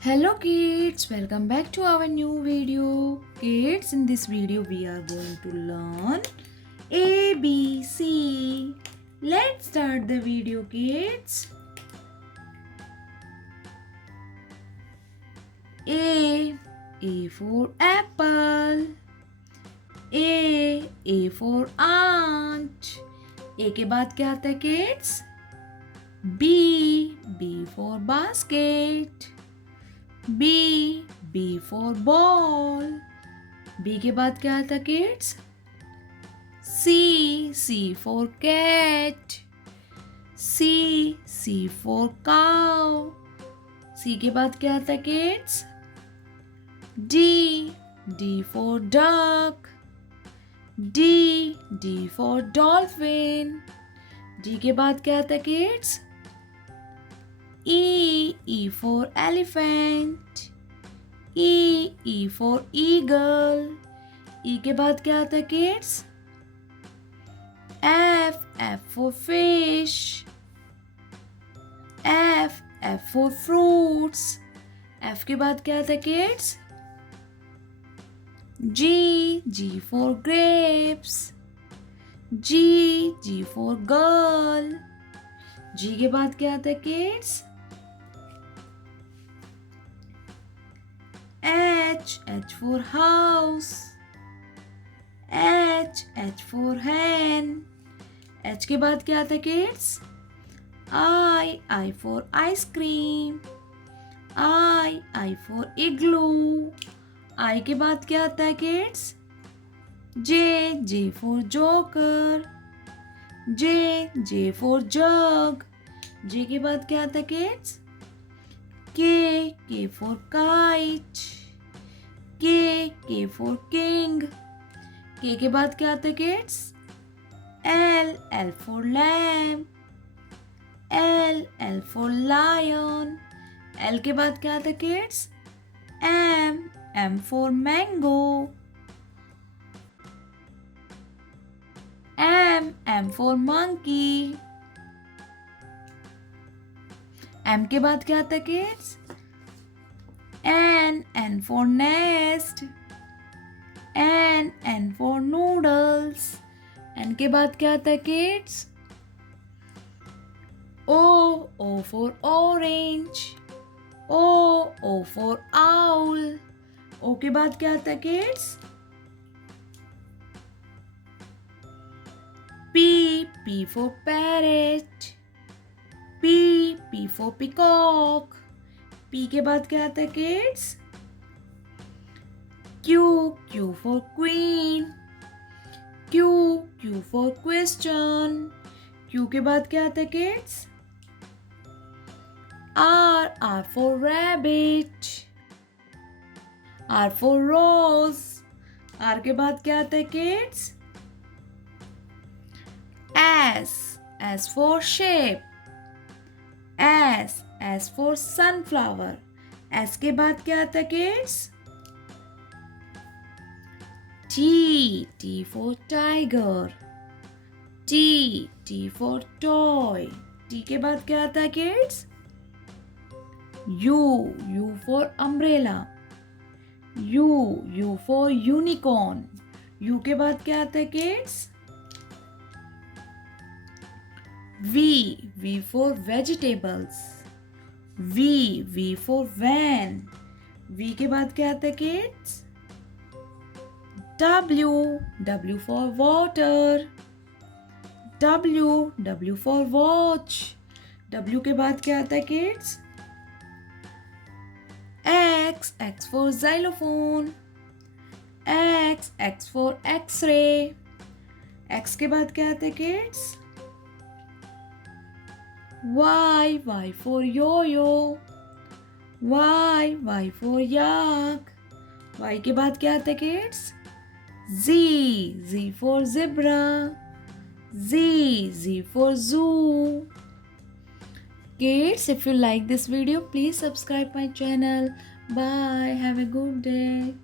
Hello kids, welcome back to our new video. Kids, in this video we are going to learn ABC. Let's start the video kids. A. A for apple. A for aunt. A के बाद क्या आता है kids? B. B for basket. B for ball. B के बाद क्या आता kids? C for cat. C for cow. C के बाद क्या आता kids? D for duck. D for dolphin. D के बाद क्या आता kids? E for elephant. E for eagle. E के बाद क्या आता है kids? F for fish. F for fruits. F के बाद क्या आता है kids? G for grapes. G for girl. G के बाद क्या आता है kids? H for house. H for hen. H के बाद क्या आता है kids? I for ice cream. I for igloo. I के बाद क्या आता है kids? J for joker. J for jug. J के बाद क्या आता है kids? K for kite. K for king. K के बाद क्या आता है kids? L for lamb. L for lion. L के बाद क्या आता है kids? M for mango. M for monkey. M के बाद क्या आता है kids? N for nest. N for noodles. N के बाद क्या आता है kids? O for orange. O for owl. O के बाद क्या आता है kids? P for parrot. P for peacock. P के बाद क्या आता है kids? Q for queen. Q for question. Q के बाद क्या आता है kids? R for rabbit. R for rose. R के बाद क्या आता है kids? S for shape. S for sunflower. S के बाद क्या आता है kids? T for tiger. T for toy. T के बाद क्या आता है kids? U for umbrella. U for unicorn. U के बाद क्या आता है kids? V for vegetables. V for van. V के बाद क्या आता है kids? W for water. W for watch. W के बाद क्या आता है kids? X for xylophone. X for x-ray. X के बाद क्या आता है kids? Y for yo-yo. Y for yak. Y के बाद क्या आता है kids? Z for zebra. Z for zoo. Kids, if you like this video, please subscribe my channel. Bye. Have a good day.